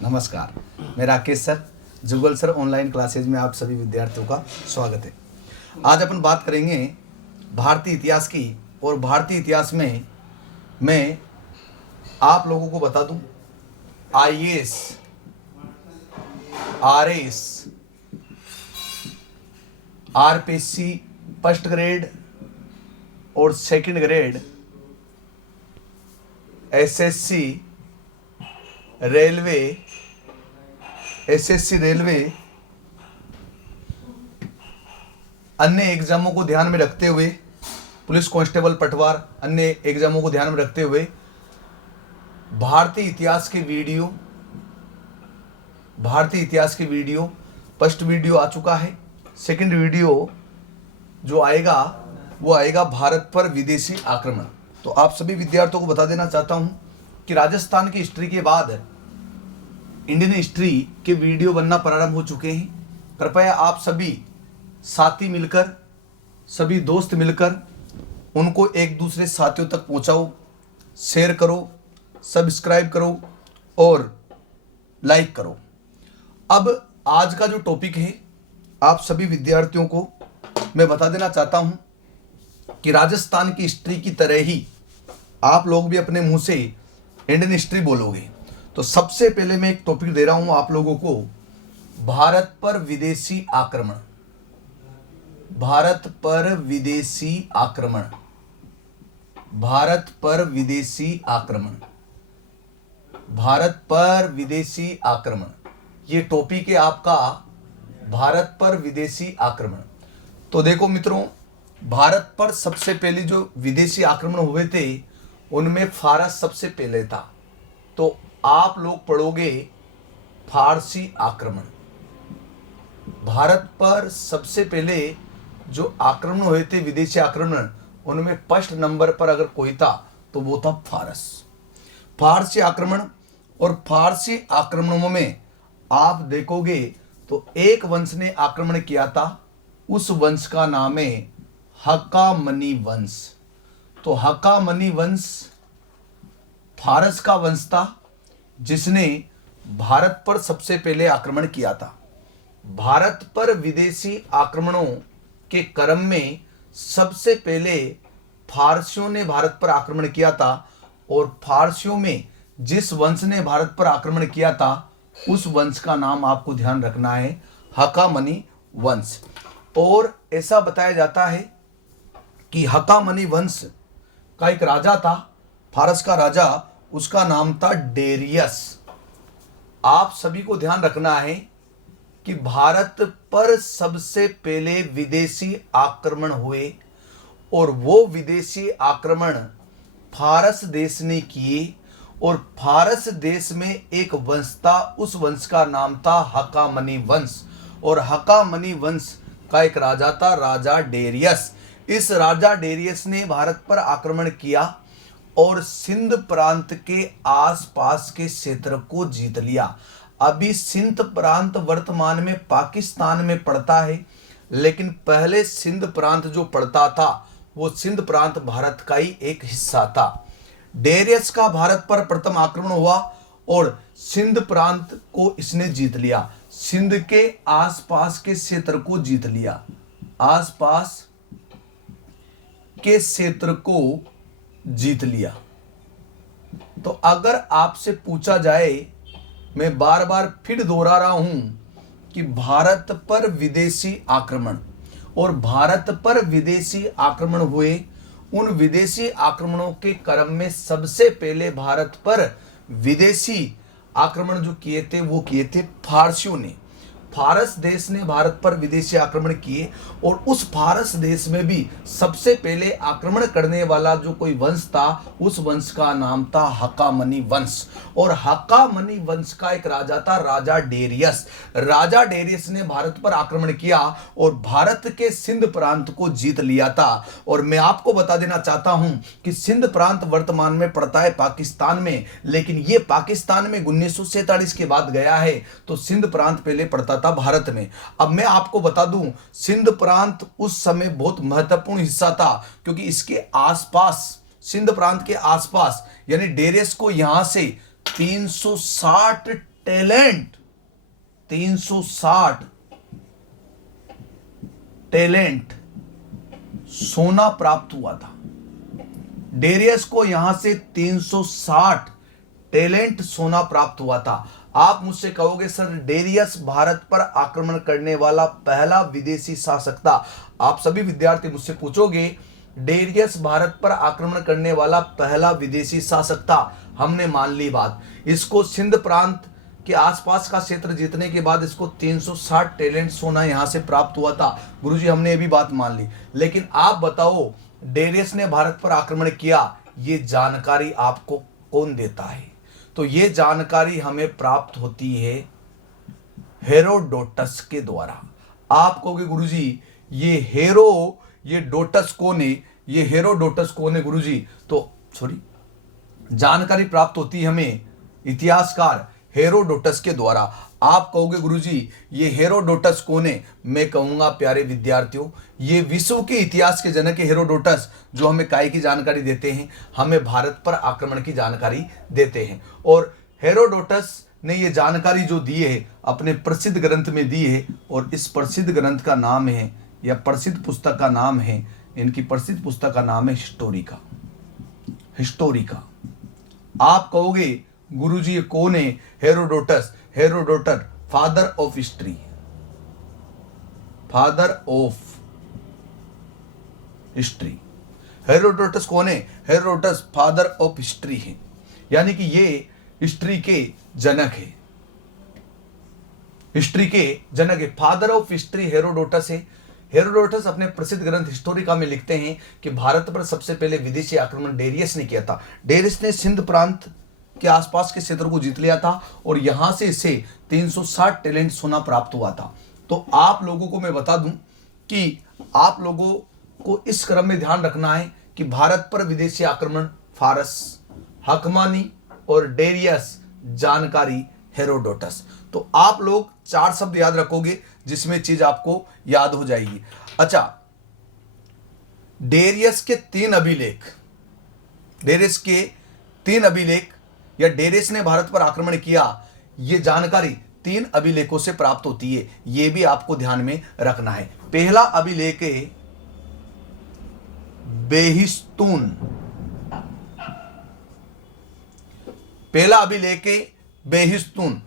नमस्कार, मैं राकेश सर, जुगल sir online classes में आप सभी विद्यार्थियों का स्वागत है। आज अपन बात करेंगे भारतीय इतिहास की, और भारतीय इतिहास में मैं आप लोगों को बता दूं IAS, RAS, RPC first grade और second grade, SSC railway, SSC railway अन्य एग्जामों को ध्यान में रखते हुए, पुलिस कांस्टेबल पटवार अन्य एग्जामों को ध्यान में रखते हुए भारतीय इतिहास के वीडियो फर्स्ट वीडियो आ चुका है। सेकंड वीडियो जो आएगा वो आएगा भारत पर विदेशी आक्रमण। तो आप सभी विद्यार्थियों को बता देना चाहता हूं कि राजस्थान की हिस्ट्री के बाद इंडियन हिस्ट्री के वीडियो बनना प्रारंभ हो चुके हैं। कृपया आप सभी साथी मिलकर, सभी दोस्त मिलकर उनको एक दूसरे साथियों तक पहुंचाओ, शेयर करो, सब्सक्राइब करो और लाइक करो। अब आज का जो टॉपिक है, आप सभी विद्यार्थियों को मैं बता देना चाहता हूं कि राजस्थान की हिस्ट्री की तरह ही आप लोग भी अपने मुंह से इंडियन हिस्ट्री बोलोगे। तो सबसे पहले मैं एक टॉपिक दे रहा हूं आप लोगों को, भारत पर विदेशी आक्रमण। भारत पर विदेशी आक्रमण, भारत पर विदेशी आक्रमण, भारत पर विदेशी आक्रमण, ये टॉपिक है आपका, भारत पर विदेशी आक्रमण। तो देखो मित्रों, भारत पर सबसे पहले जो विदेशी आक्रमण हुए थे उनमें फारस सबसे पहले था। तो आप लोग पढ़ोगे फारसी आक्रमण। भारत पर सबसे पहले जो आक्रमण हुए थे, विदेशी आक्रमण, उनमें फर्स्ट नंबर पर अगर कोई था तो वो था फारसी आक्रमण। और फारसी आक्रमणों में आप देखोगे तो एक वंश ने आक्रमण किया था, उस वंश का नाम है हक्कामनी वंश। तो हक्कामनी वंश फारस का वंश था जिसने भारत पर सबसे पहले आक्रमण किया था। भारत पर विदेशी आक्रमणों के क्रम में सबसे पहले फारसियों ने भारत पर आक्रमण किया था, और फारसियों में जिस वंश ने भारत पर आक्रमण किया था उस वंश का नाम आपको ध्यान रखना है, हक्कामनी वंश। और ऐसा बताया जाता है कि हक्कामनी वंश का एक राजा था, फारस का राजा, उसका नाम था डेरियस। आप सभी को ध्यान रखना है कि भारत पर सबसे पहले विदेशी आक्रमण हुए, और वो विदेशी आक्रमण फारस देश ने किए, और फारस देश में एक वंश था, उस वंश का नाम था हक्कामनी वंश। और हक्कामनी वंश का एक राजा था, राजा डेरियस। इस राजा डेरियस ने भारत पर आक्रमण किया और सिंध प्रांत के आसपास के क्षेत्र को जीत लिया। अभी सिंध प्रांत वर्तमान में पाकिस्तान में पड़ता है, लेकिन पहले सिंध प्रांत जो पड़ता था वो सिंध प्रांत भारत का ही एक हिस्सा था। डेरियस का भारत पर प्रथम आक्रमण हुआ और सिंध प्रांत को इसने जीत लिया, सिंध के आसपास के क्षेत्र को जीत लिया, आसपास के क्षेत्र को जीत लिया। तो अगर आपसे पूछा जाए, मैं बार बार फिर दोहरा रहा हूं कि भारत पर विदेशी आक्रमण, और भारत पर विदेशी आक्रमण हुए, उन विदेशी आक्रमणों के क्रम में सबसे पहले भारत पर विदेशी आक्रमण जो किए थे वो किए थे फारसियों ने। फारस देश ने भारत पर विदेशी आक्रमण किए, और उस फारस देश में भी सबसे पहले आक्रमण करने वाला जो कोई वंश था उस वंश का नाम था हक्कामनी वंश। और हक्कामनी वंश का एक राजा था, राजा डेरियस। राजा डेरियस ने भारत पर आक्रमण किया और भारत के सिंध प्रांत को जीत लिया था। और मैं आपको बता देना चाहता हूं कि सिंध प्रांत वर्तमान में पड़ता है पाकिस्तान में, लेकिन ये पाकिस्तान में 1947 के बाद गया है। तो सिंध प्रांत पहले पड़ता था भारत में। अब मैं आपको बता दूं, सिंध प्रांत उस समय बहुत महत्वपूर्ण हिस्सा था, क्योंकि इसके आसपास, सिंध प्रांत के आसपास, यानी डेरियस को यहां से 360 टैलेंट 360 टैलेंट सोना प्राप्त हुआ था। डेरियस को यहां से 360 टैलेंट सोना प्राप्त हुआ था। आप मुझसे कहोगे सर डेरियस भारत पर आक्रमण करने वाला पहला विदेशी शासक था। आप सभी विद्यार्थी मुझसे पूछोगे डेरियस भारत पर आक्रमण करने वाला पहला विदेशी शासक था। हमने मान ली बात। इसको सिंध प्रांत के आसपास का क्षेत्र जीतने के बाद इसको 360 टैलेंट सोना यहां से प्राप्त हुआ था। गुरुजी हमने ये भी बात मान ली, लेकिन आप बताओ डेरियस ने भारत पर आक्रमण किया, ये जानकारी आपको कौन देता है? तो ये जानकारी हमें प्राप्त होती है हेरोडोटस के द्वारा। आप कहोगे गुरुजी ये हेरोडोटस कौन है? ये हेरोडोटस कौन है गुरुजी? तो सॉरी, जानकारी प्राप्त होती है हमें इतिहासकार हेरोडोटस के द्वारा। आप कहोगे गुरुजी ये हेरोडोटस कौन है? मैं कहूंगा प्यारे विद्यार्थियों, ये विश्व के इतिहास के जनक हेरोडोटस, जो हमें काय की जानकारी देते हैं, हमें भारत पर आक्रमण की जानकारी देते हैं। और हेरोडोटस ने ये जानकारी जो दी है अपने प्रसिद्ध ग्रंथ में दी है, और इस प्रसिद्ध ग्रंथ का नाम है, या प्रसिद्ध पुस्तक का नाम है, इनकी प्रसिद्ध पुस्तक का नाम है हिस्टोरिका। आप कहोगे गुरुजी ये कौन है Herodotus? Herodotus father of history, father of history. Herodotus कौन है? हेरोडोटस फादर ऑफ हिस्ट्री है, यानी कि ये हिस्ट्री के जनक है। हिस्ट्री के जनक है, फादर ऑफ हिस्ट्री हेरोडोटस है। हेरोडोटस अपने प्रसिद्ध ग्रंथ हिस्टोरिका में लिखते हैं कि भारत पर सबसे पहले विदेशी आक्रमण डेरियस ने किया था। डेरियस ने सिंध प्रांत के आसपास के क्षेत्र को जीत लिया था और यहां से इसे 360 टैलेंट सोना प्राप्त हुआ था। तो आप लोगों को मैं बता दूं कि आप लोगों को इस क्रम में ध्यान रखना है कि भारत पर विदेशी आक्रमण फारस, हकमानी और डेरियस, जानकारी हेरोडोटस। तो आप लोग 4 शब्द याद रखोगे जिसमें चीज आपको याद हो जाएगी। अच्छा, डेरियस के 3 अभिलेख, डेरियस के 3 अभिलेख या डेरियस ने भारत पर आक्रमण किया, यह जानकारी 3 अभिलेखों से प्राप्त होती है। यह भी आपको ध्यान में रखना है। पहला अभिलेख है बेहिस्तून, पहला अभिलेख है बेहिस्तून।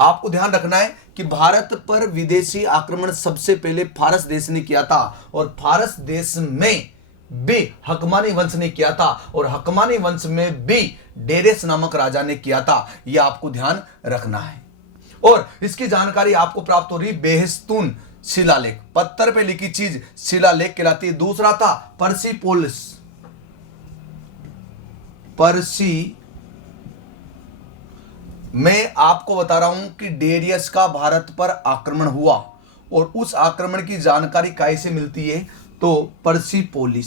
आपको ध्यान रखना है कि भारत पर विदेशी आक्रमण सबसे पहले फारस देश ने किया था, और फारस देश में भी हकमानी वंश ने किया था, और हकमानी वंश में भी डेरियस नामक राजा ने किया था। यह आपको ध्यान रखना है। और इसकी जानकारी आपको प्राप्त हो रही बेहिस्तून शिलालेख, पत्थर पे लिखी चीज शिलालेख कहलाती है। दूसरा था पर्सिपोलिस, मैं आपको बता रहा हूं कि डेरियस का भारत पर आक्रमण हुआ, और उस आक्रमण की जानकारी कैसे मिलती है? तो पर्सिपोलिस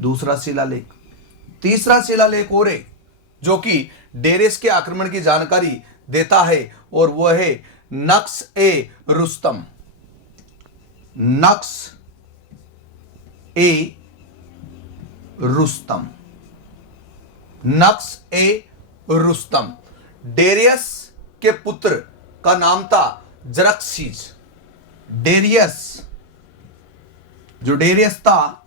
दूसरा शिलालेख। तीसरा शिलालेख और है जो कि डेरियस के आक्रमण की जानकारी देता है, और वह है नक्श ए रुस्तम, नक्श ए रुस्तम, नक्श ए रुस्तम। डेरियस के पुत्र का नाम था जरक्सीज। डेरियस, जो डेरियस था,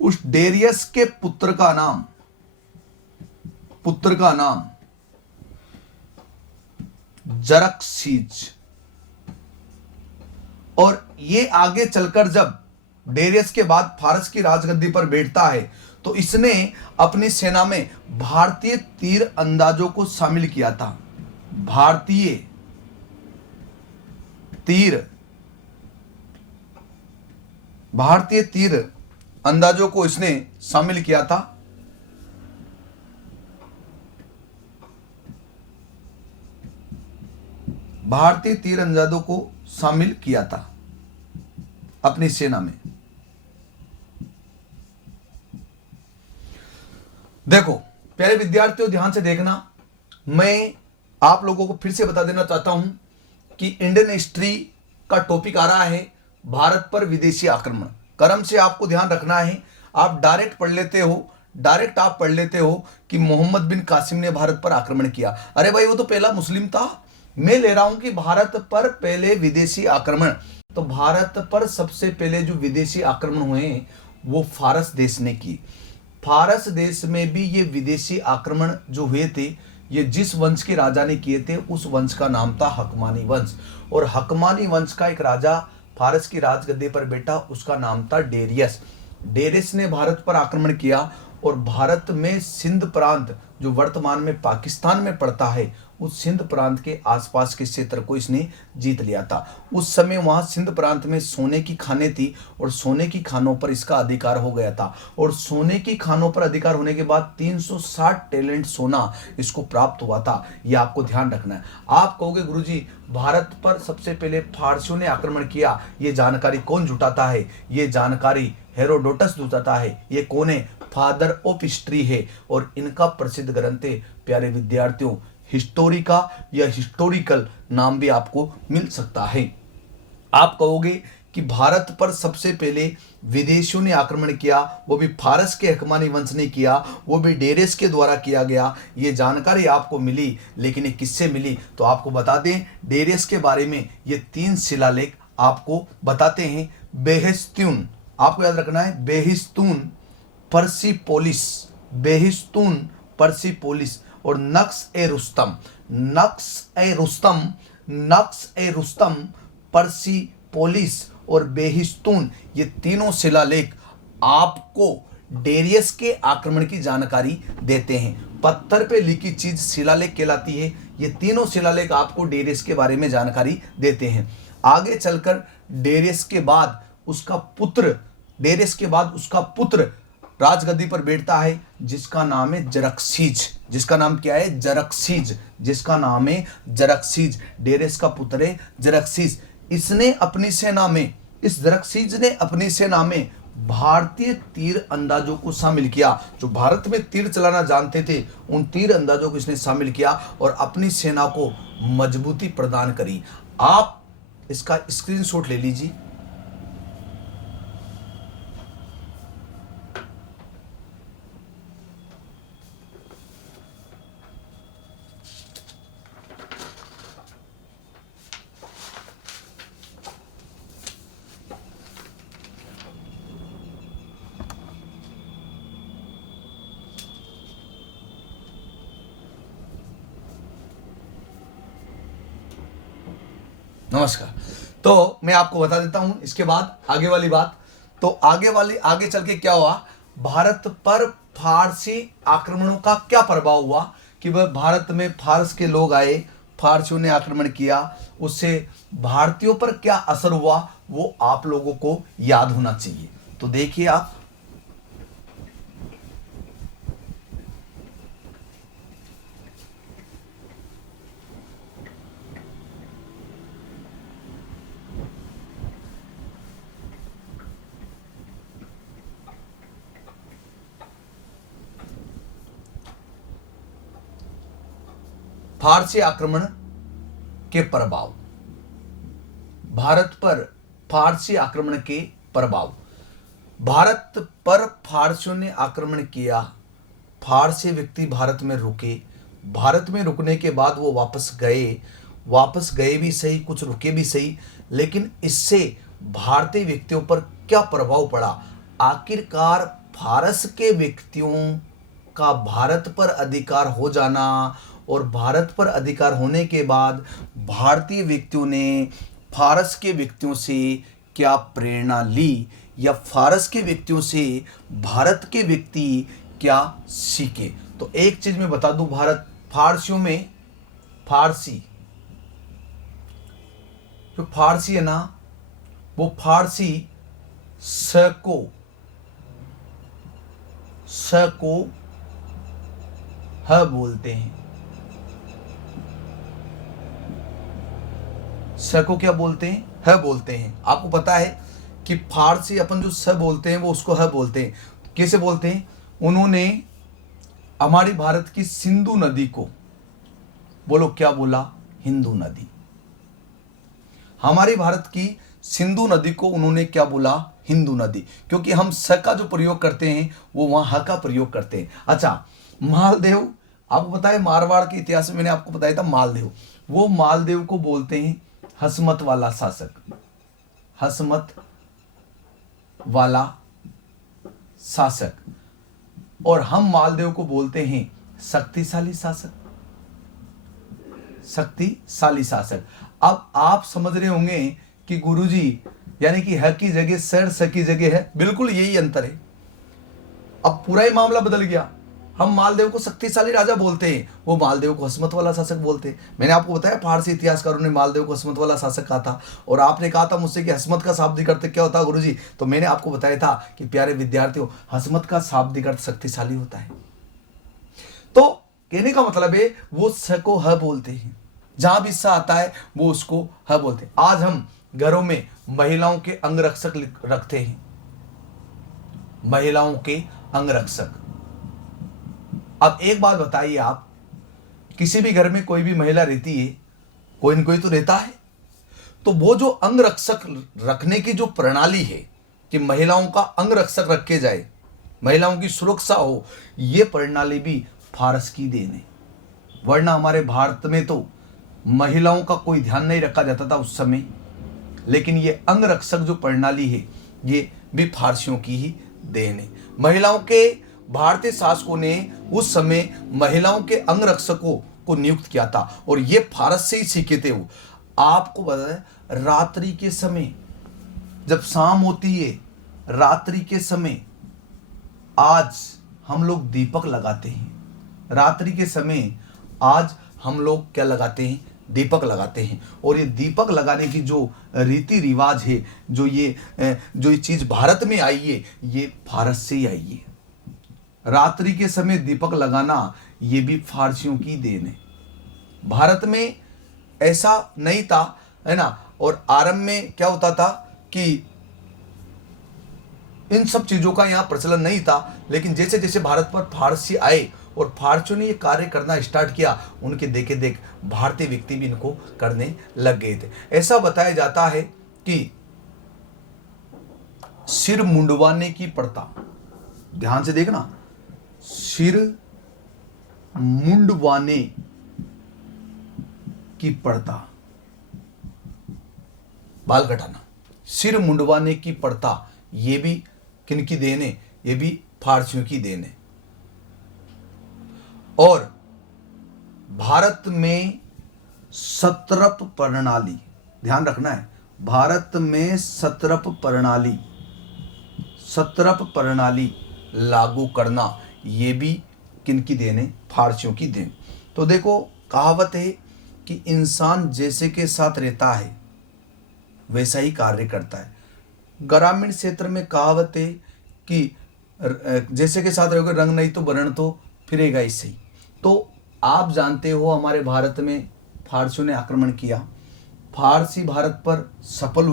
उस डेरियस के पुत्र का नाम जरक्सीज। और ये आगे चलकर जब डेरियस के बाद फारस की राजगद्दी पर बैठता है, तो इसने अपनी सेना में भारतीय तीर अंदाजों को शामिल किया था। भारतीय तीर अंदाजों को इसने शामिल किया था। भारतीय तीरंदाजों को शामिल किया था अपनी सेना में। देखो प्यारे विद्यार्थियों, ध्यान से देखना, मैं आप लोगों को फिर से बता देना चाहता हूं कि इंडियन हिस्ट्री का टॉपिक आ रहा है भारत पर विदेशी आक्रमण। क्रम से आपको ध्यान रखना है। आप डायरेक्ट पढ़ लेते हो, डायरेक्ट आप पढ़ लेते हो कि मोहम्मद बिन कासिम ने भारत पर आक्रमण किया। अरे भाई वो तो पहला मुस्लिम था। मैं ले रहा हूं कि भारत पर पहले विदेशी आक्रमण, तो भारत पर सबसे पहले जो विदेशी आक्रमण हुए वो फारस देश ने की। फारस देश में भी ये विदेशी आक्रमण जो हुए थे, ये जिस वंश के राजा ने किए थे उस वंश का नाम था हकमानी वंश। और हकमानी वंश का एक राजा फारस की राजगद्दी पर बैठा, उसका नाम था डेरियस। डेरियस ने भारत पर आक्रमण किया और भारत में सिंध प्रांत जो वर्तमान में पाकिस्तान में पड़ता है, उस सिंध प्रांत के आसपास के क्षेत्र को इसने जीत लिया था। उस समय वहां सिंध प्रांत में सोने की खानें थी और सोने की खानों पर इसका अधिकार हो गया था। और सोने की खानों पर अधिकार होने के बाद 360 टैलेंट सोना इसको प्राप्त हुआ था। ये आपको ध्यान रखना है। आप कहोगे गुरुजी भारत पर सबसे पहले फारसियों ने आक्रमण किया, ये जानकारी कौन जुटाता है? ये जानकारी हेरोडोटस जुटाता है। ये कौन है? फादर ऑफ हिस्ट्री है और इनका प्रसिद्ध ग्रंथ है प्यारे विद्यार्थियों हिस्टोरिका या हिस्टोरिकल नाम भी आपको मिल सकता है। आप कहोगे कि भारत पर सबसे पहले विदेशियों ने आक्रमण किया, वो भी फारस के हकमानी वंश ने किया, वो भी डेरेस के द्वारा किया गया। ये जानकारी आपको मिली, लेकिन ये किससे मिली? तो आपको बता दें डेरेस के बारे में ये 3 शिलालेख आपको बताते हैं। बेहिस्तून, आपको याद रखना है, बेहिस्तून, पर्सिपोलिस, बेहिस्तून, पर्सिपोलिस और नक्श ए रुस्तम, नक्श ए रुस्तम, नक्श ए रुस्तम, पर्सिपोलिस और बेहिस्तून, ये तीनों शिलालेख आपको डेरियस के आक्रमण की जानकारी देते हैं। पत्थर पे लिखी चीज शिलालेख कहलाती है। ये तीनों शिलालेख आपको डेरियस के बारे में जानकारी देते हैं। आगे चलकर डेरियस के बाद उसका पुत्र, डेरियस के बाद उसका पुत्र राजगद्दी पर बैठता है, जिसका नाम है जरक्सीज। जिसका नाम क्या है? जरक्सीज। जिसका नाम है जरक्सीज। डेरेस का पुत्र है जरक्सीज। इसने अपनी सेना में, इस जरक्सीज ने अपनी सेना में भारतीय तीर अंदाजों को शामिल किया। जो भारत में तीर चलाना जानते थे, उन तीर अंदाजों को इसने शामिल किया और अपनी सेना को मजबूती प्रदान करी। आप इसका स्क्रीनशॉट ले लीजिए। नमस्कार। तो मैं आपको बता देता हूं इसके बाद आगे वाली बात। तो आगे चल के क्या हुआ, भारत पर फारसी आक्रमणों का क्या प्रभाव हुआ कि वह भारत में फारस के लोग आए, फारसियों ने आक्रमण किया, उससे भारतीयों पर क्या असर हुआ वो आप लोगों को याद होना चाहिए। तो देखिए आप, फारसी आक्रमण के प्रभाव, भारत पर फारसी आक्रमण के प्रभाव। भारत पर फारसियों ने आक्रमण किया, फारसी व्यक्ति भारत में रुके, भारत में रुकने के बाद वो वापस गए भी सही, कुछ रुके भी सही, लेकिन इससे भारतीय व्यक्तियों पर क्या प्रभाव पड़ा? आखिरकार फारस के व्यक्तियों का भारत पर अधिकार हो जाना और भारत पर अधिकार होने के बाद भारतीय व्यक्तियों ने फारस के व्यक्तियों से क्या प्रेरणा ली, या फारस के व्यक्तियों से भारत के व्यक्ति क्या सीखे? तो एक चीज मैं बता दूं, फारसियों में फारसी, जो फारसी है ना, वो फारसी स को ह बोलते हैं। स को क्या बोलते हैं? ह बोलते हैं। आपको पता है कि फारसी अपन जो स बोलते हैं वो उसको ह बोलते हैं। कैसे बोलते हैं? उन्होंने हमारी भारत की सिंधु नदी को, बोलो क्या बोला? हिंदू नदी। हमारी भारत की सिंधु नदी को उन्होंने क्या बोला? हिंदू नदी, क्योंकि हम स का जो प्रयोग करते हैं वो वहाँ ह का प्रयोग करते हैं। अच्छा, मालदेव, आपको पता है मारवाड़ के इतिहास में मैंने आपको बताया था मालदेव, वो मालदेव को बोलते हैं हसमत वाला शासक, हसमत वाला शासक, और हम मालदेव को बोलते हैं शक्तिशाली शासक, शक्तिशाली शासक। अब आप समझ रहे होंगे कि गुरुजी यानी कि ह की जगह सर, स की जगह है, बिल्कुल यही अंतर है। अब पूरा ही मामला बदल गया। हम मालदेव को शक्तिशाली राजा बोलते हैं, वो मालदेव को हसमत वाला शासक बोलते हैं। मैंने आपको बताया फारसी इतिहासकारों ने मालदेव को हसमत वाला शासक कहा था, और आपने कहा था मुझसे कि हसमत का शाब्दिक अर्थ क्या होता है गुरुजी, तो मैंने आपको बताया था कि प्यारे विद्यार्थियों, हसमत का शाब्दिक अर्थ शक्तिशाली होता है। तो कहने का मतलब है वो स को ह बोलते हैं, जहां भी स आता है वो उसको ह बोलते हैं। आज हम घरों में महिलाओं के अंगरक्षक रखते हैं, महिलाओं के अंगरक्षक। अब एक बात बताइए, आप किसी भी घर में कोई भी महिला रहती है, कोई न कोई तो रहता है, तो वो जो अंगरक्षक रखने की जो प्रणाली है कि महिलाओं का अंगरक्षक रखे जाए, महिलाओं की सुरक्षा हो, ये प्रणाली भी फारस की देन है। वरना हमारे भारत में तो महिलाओं का कोई ध्यान नहीं रखा जाता था उस समय, लेकिन ये अंगरक्षक जो प्रणाली है ये भी फारसियों की ही देन है। महिलाओं के भारतीय शासकों ने उस समय महिलाओं के अंगरक्षकों को नियुक्त किया था, और ये फारस से ही सीखे थे। वो आपको पता है रात्रि के समय जब शाम होती है, रात्रि के समय आज हम लोग दीपक लगाते हैं, रात्रि के समय आज हम लोग क्या लगाते हैं, दीपक लगाते हैं। और ये दीपक लगाने की जो रीति रिवाज है, जो ये चीज भारत में आई है, ये फारस से ही आई है। रात्रि के समय दीपक लगाना ये भी फारसियों की देन है। भारत में ऐसा नहीं था, है ना। और आरंभ में क्या होता था कि इन सब चीजों का यहाँ प्रचलन नहीं था, लेकिन जैसे जैसे भारत पर फारसी आए और फारसियों ने ये कार्य करना स्टार्ट किया, उनके देखे देख भारतीय व्यक्ति भी इनको करने लग गए थे। ऐसा बताया जाता है कि सिर मुंडवाने की प्रथा, ध्यान से देखना, सिर मुंडवाने की प्रथा, बाल कटाना, सिर मुंडवाने की प्रथा, ये भी किनकी देन है, ये भी फारसियों की देन है। और भारत में सत्रप प्रणाली, ध्यान रखना है, भारत में सत्रप प्रणाली लागू करना, ये भी किनकी देन है, फारसियों की देन। तो देखो कहावत है कि इंसान जैसे के साथ रहता है वैसा ही कार्य करता है। ग्रामीण क्षेत्र में कहावत है कि जैसे के साथ रहोगे रंग नहीं तो वर्ण तो फिरेगा ही सही। तो आप जानते हो हमारे भारत में फारसियों ने आक्रमण किया, फारसी भारत पर सफल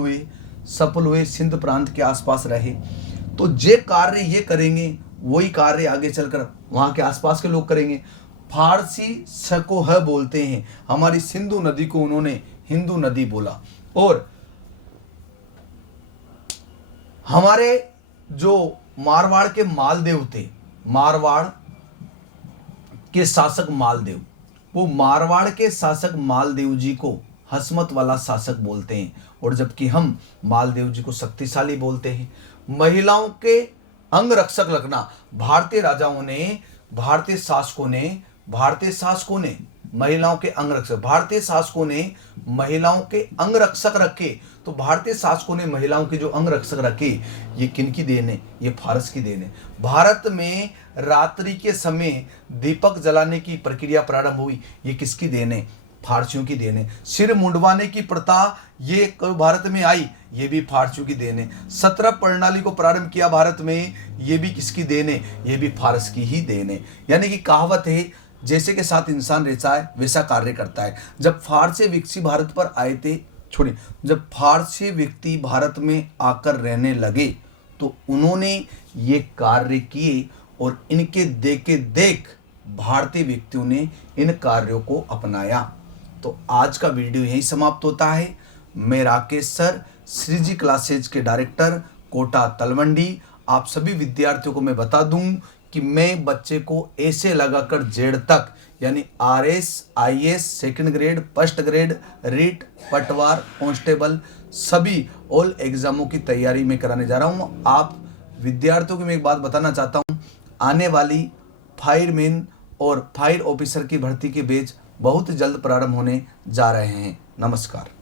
हुए, सिंध प्रांत के आसपास रहे। तो जे कार्य ये करेंगे वही कार्य आगे चलकर वहाँ के आसपास के लोग करेंगे। फारसी स को ह बोलते हैं, हमारी सिंधु नदी को उन्होंने हिंदू नदी बोला। और हमारे जो मारवाड़ के मालदेव थे, मारवाड़ के शासक मालदेव, वो मारवाड़ के शासक मालदेव जी को हसमत वाला शासक बोलते हैं, और जबकि हम मालदेव जी को शक्तिशाली बोलते हैं। महिलाओं के अंग रक्षक रखना, भारतीय राजाओं ने, भारतीय शासकों ने महिलाओं के अंग रक्षक, भारतीय शासकों ने महिलाओं के अंग रक्षक रखे। तो भारतीय शासकों ने महिलाओं के जो अंग रक्षक रखे, ये किनकी देन है, ये फारस की देन है। भारत में रात्रि के समय दीपक जलाने की प्रक्रिया प्रारंभ हुई, ये किसकी देन है, फारसियों की देन है। सिर मुंडवाने की प्रथा ये भारत में आई, ये भी फारसियों की देन है। सत्रह प्रणाली को प्रारंभ किया भारत में, ये भी किसकी देन है, ये भी फारस की ही देन है। यानी कि कहावत है जैसे के साथ इंसान रहता है वैसा कार्य करता है। जब फारसी व्यक्ति भारत पर आए थे, जब फारसी व्यक्ति भारत में आकर रहने लगे तो उन्होंने ये कार्य किए, और इनके देखे देख भारतीय व्यक्तियों ने इन कार्यों को अपनाया। तो आज का वीडियो यहीं समाप्त होता है। मैं राकेश सर, श्रीजी क्लासेज के डायरेक्टर, कोटा तलवंडी। आप सभी विद्यार्थियों को मैं बता दूं कि मैं बच्चे को ऐसे लगाकर जेड तक यानी RS IS second grade, first grade, REET, पटवार, कांस्टेबल सभी ऑल एग्जामों की तैयारी में कराने जा रहा हूं। आप विद्यार्थियों को मैं एक बात बताना चाहता हूं, आने वाली फायरमैन और फायर ऑफिसर की भर्ती के बैच बहुत जल्द प्रारंभ होने जा रहे हैं। नमस्कार।